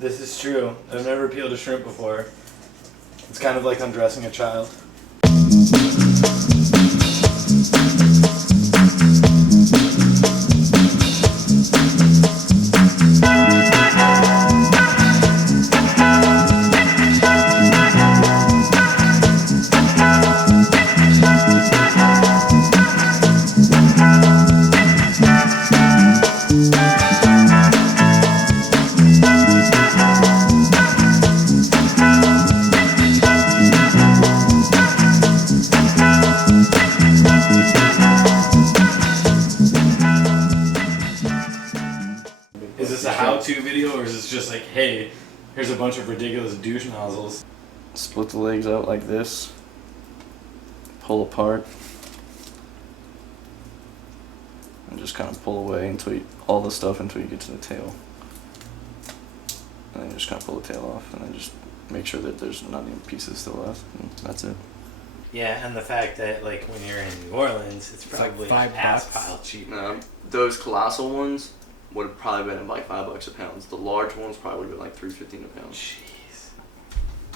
This is true. I've never peeled a shrimp before. It's kind of like undressing a child. Is this a how-to video, or is this just like, hey, here's a bunch of ridiculous douche nozzles? Split the legs out like this. Pull apart. And just kind of pull away until you, all the stuff until you get to the tail. And then you just kind of pull the tail off, and then just make sure that there's not any pieces still left, and that's it. Yeah, and the fact that like when you're in New Orleans, it's probably like $5 ass pile cheap. Those colossal ones would have probably been like $5 a pound. The large ones probably would have been like $3.15 a pound. Jeez.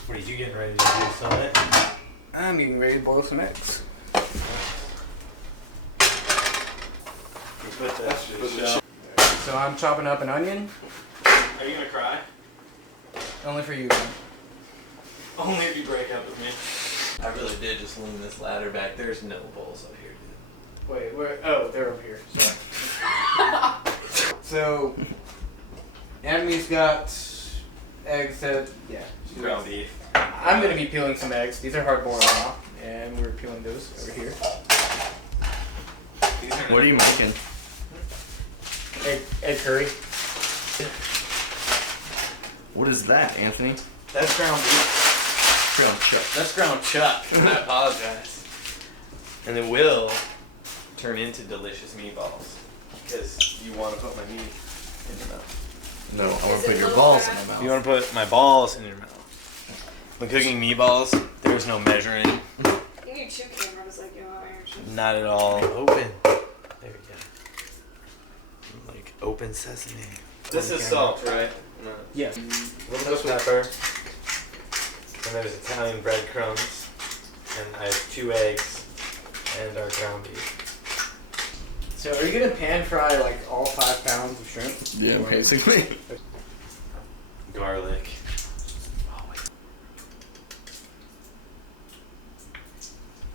What are you getting ready to do, Sumit? I'm getting ready to boil some eggs. Put that shit. So I'm chopping up an onion. Are you gonna cry? Only for you, man. Only if you break up with me. I really did just lean this ladder back. There's no bowls up here, dude. Wait, where? Oh, they're over here. Sorry. So, Emmy's got eggs that, yeah. Ground beef. I'm going to be peeling some eggs. These are hard boiled now, and we're peeling those over here. What are you making? Egg curry. What is that, Anthony? That's ground beef. Ground chuck. That's ground chuck. I apologize. And it will turn into delicious meatballs. Because you want to put my meat in your mouth. No, I want to put your balls in my mouth. You want to put my balls in your mouth. When cooking meatballs, there's no measuring. You need two cameras like you are. Not at all. Open. There we go. Like open sesame. This is salt, right? No. Yes. A little bit of pepper. And there's Italian breadcrumbs. And I have 2 eggs and our ground beef. So are you going to pan fry like all 5 pounds of shrimp? Yeah, basically. Garlic.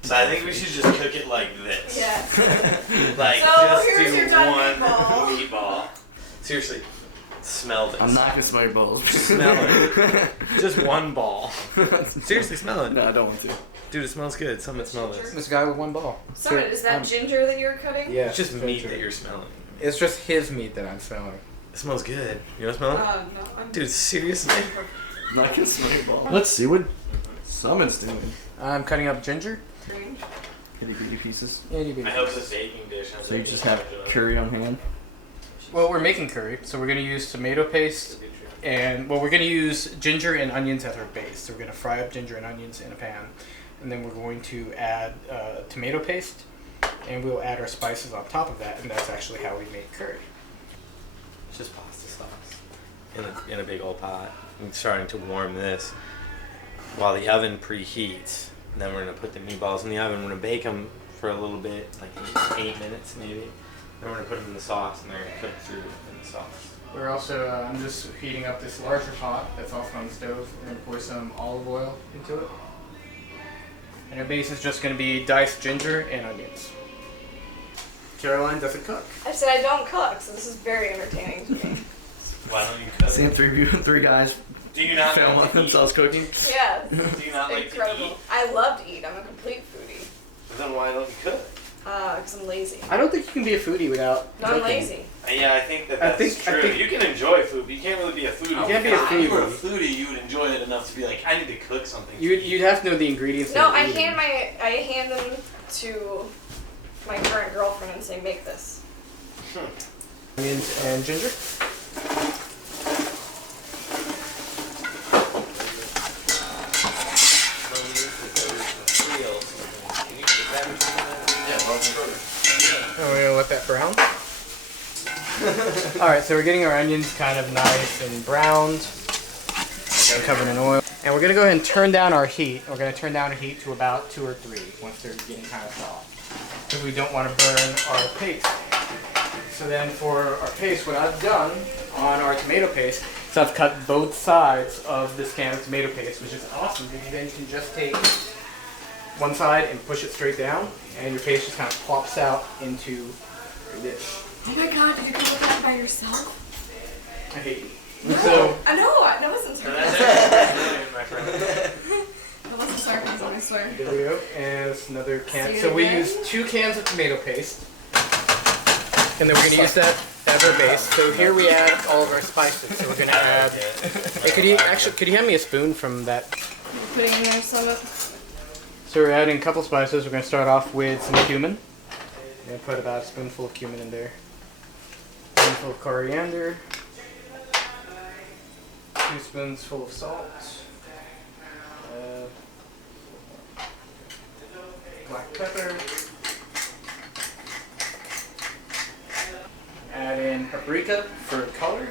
So I think we should just cook it like this. Yeah. Like, So just here's do your done one meatball. meatball. Seriously, smell this. I'm not going to smell your balls. Smell it. Just one ball. Seriously, smell it. No, I don't want to. Dude, it smells good. Someone smell this. This guy with 1 ball. Sorry, is that ginger that you're cutting? Yeah. It's just meat ginger. that you're smelling. It's just his meat that I'm smelling. It smells good. You want to smell it? No. I'm Dude, seriously? I'm not going to smell your balls. Let's see what Summit's doing. I'm cutting up ginger. strange. Itty bitty pieces. Itty bitty I hope pieces. this baking dish has So you just have curry on hand? Well, we're making curry, so we're going to use tomato paste, and well, we're going to use ginger and onions as our base. So we're going to fry up ginger and onions in a pan, and then we're going to add tomato paste, and we'll add our spices on top of that, and that's actually how we make curry. It's just pasta sauce in a big old pot. I'm starting to warm this while the oven preheats. And then we're going to put the meatballs in the oven. We're going to bake them for a little bit, like 8 minutes maybe. Then we're going to put them in the sauce, and they're going to cook through in the sauce. We're also, I'm just heating up this larger pot that's also on the stove. We're going to pour some olive oil into it. And our base is just going to be diced ginger and onions. Caroline doesn't cook. I said I don't cook, so this is very entertaining to me. Why don't you cook? Same three guys Do you not film like on to eat? themselves cooking. Yeah, Do you not like to incredible. eat? I love to eat. I'm a complete foodie. Then why don't you cook? Because I'm lazy. I don't think you can be a foodie without No, I'm cooking. lazy. Yeah, I think I that's think- I true. think- You can enjoy food, but you can't really be a foodie. You can't be a If you were a foodie. foodie, you would enjoy it enough to be like, I need to cook something. You'd have to know the ingredients. No, that I you're eating. hand them to my current girlfriend and say, make this. Onions and ginger. And we're gonna let that brown. Alright, so we're getting our onions kind of nice and browned. They're covered in oil. And we're gonna go ahead and turn down our heat. We're gonna turn down our heat to about 2 or 3 once they're getting kind of soft, because we don't want to burn our paste. So then for our paste, what I've done on our tomato paste is I've cut both sides of this can of tomato paste, which is awesome because then you can just take one side and push it straight down, and your paste just kind of plops out into your dish. Oh my god, did you come with that by yourself? I hate you. No, So I know, that wasn't So sarcasm. that's actually my friend. That wasn't sarcasm, I swear. there we go, and it's another can. See So we again? use 2 cans of tomato paste, and then we're going to use that as our base. So here we add all of our spices. So we're going to add. Hey, could you hand me a spoon from that? Putting in there some of So we're adding a couple spices. We're going to start off with some cumin. I'm going to put about a spoonful of cumin in there. A spoonful of coriander. 2 spoonsful of salt. Black pepper. Add in paprika for color.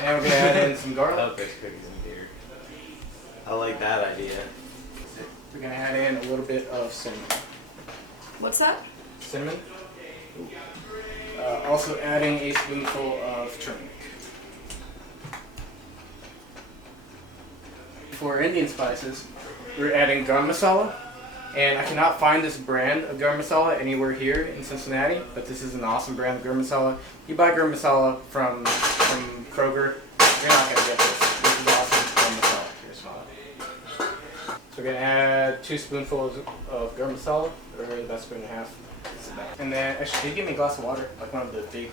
And we're going to add in some I garlic. love fish cookies and beer. I like that idea. We're going to add in a little bit of cinnamon. What's that? Cinnamon. Also adding a spoonful of turmeric. For Indian spices, we're adding garam masala. And I cannot find this brand of garam masala anywhere here in Cincinnati, but this is an awesome brand of garam masala. You buy garam masala from Kroger, you're not going to get this. This is awesome garam masala. Here, smell it. So we're going to add 2 spoonfuls of garam masala, or about a spoon and a half. And then, actually, can you give me a glass of water? Like one of the big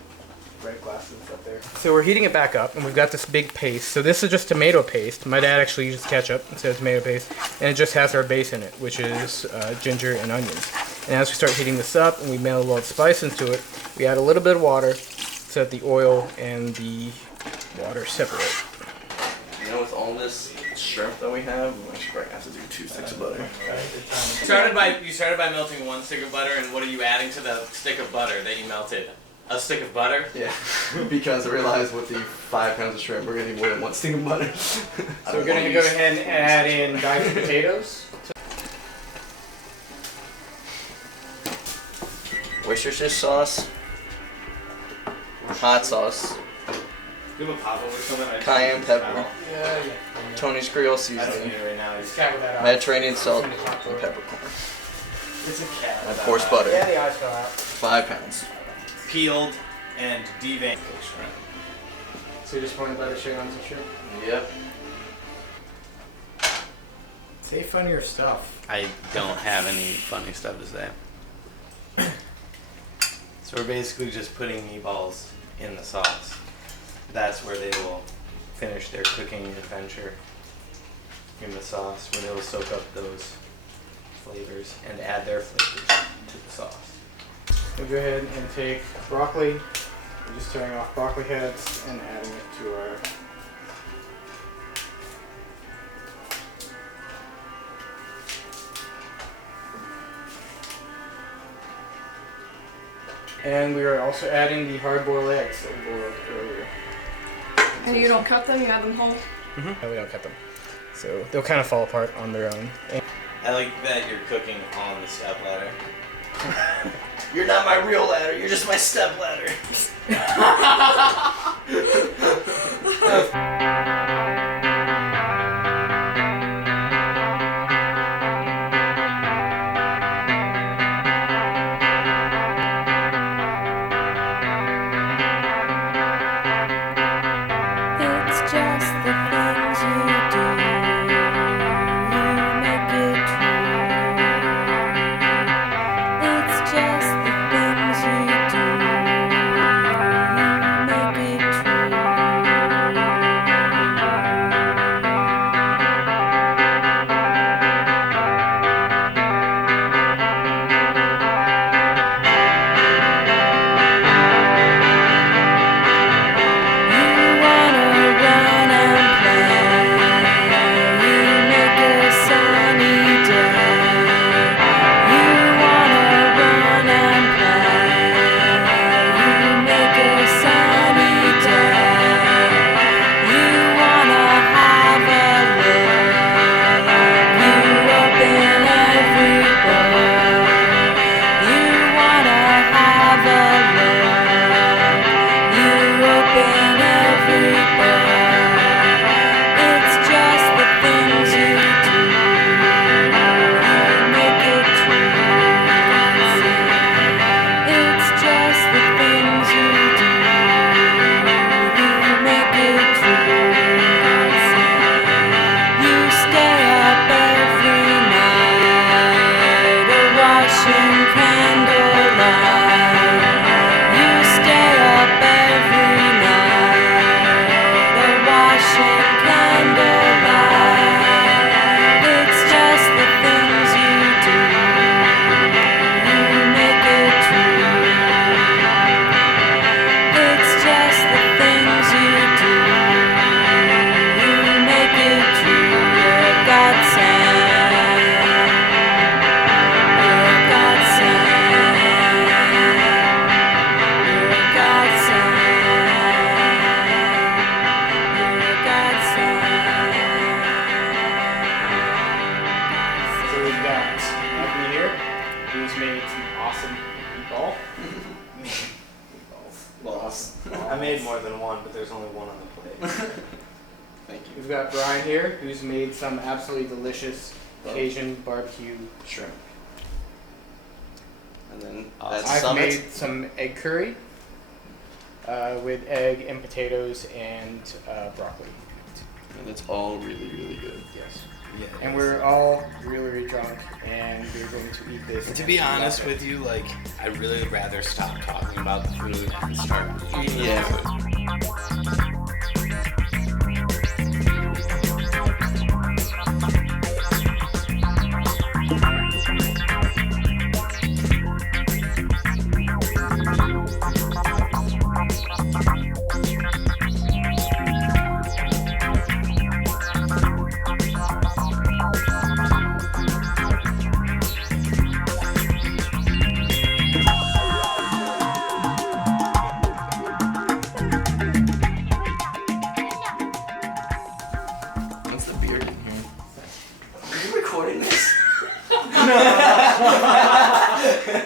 red glasses up there. So we're heating it back up, and we've got this big paste. So this is just tomato paste. My dad actually uses ketchup instead of tomato paste, and it just has our base in it, which is ginger and onions. And as we start heating this up, and we melt a little spice into it, we add a little bit of water so that the oil and the water separate. You know, with all this shrimp that we have, we actually probably have to do 2 sticks of butter. You started by melting 1 stick of butter, and what are you adding to the stick of butter that you melted? A stick of butter? Yeah, because I realized with the 5 pounds of shrimp, we're gonna need more than 1 stick of butter. So we're going to go ahead and add in diced potatoes. Worcestershire sauce, hot sauce, Do you have a pop over something? cayenne pepper, Yeah. Tony's Creole I don't seasoning, need it right now. It's Cat with that eye. Mediterranean salt, From the top and row. peppercorn. a cat. And of course butter. Yeah, the eyes fell out. 5 pounds. Peeled and deveined. So you're just pouring butter straight onto the shrimp? Yep. Say funnier stuff. I don't have any funny stuff to say. So we're basically just putting meatballs in the sauce. That's where they will finish their cooking adventure in the sauce, where they will soak up those flavors and add their flavors to the sauce. We'll go ahead and take broccoli. We're just tearing off broccoli heads and adding it to our. And we are also adding the hard-boiled eggs that we boiled earlier. And you don't cut them, you add them whole. No, we don't cut them. So they'll kind of fall apart on their own. I like that you're cooking on the stepladder. You're not my real ladder, you're just my step ladder. It's just the things you do, you make it true. It's just the things you do, you make it true. made more than one, but there's only one on the plate. Thank you. We've got Brian here, who's made some absolutely delicious Cajun barbecue. Shrimp. And then Awesome. that's I've Sumit. made some egg curry with egg and potatoes and broccoli. And it's all really, really good. Yes. Yeah, And yes. we're all really, really drunk, and we're going to eat this. And to and be we love honest it. with you, like, I'd really rather stop talking about the food and start eating Yeah. the food.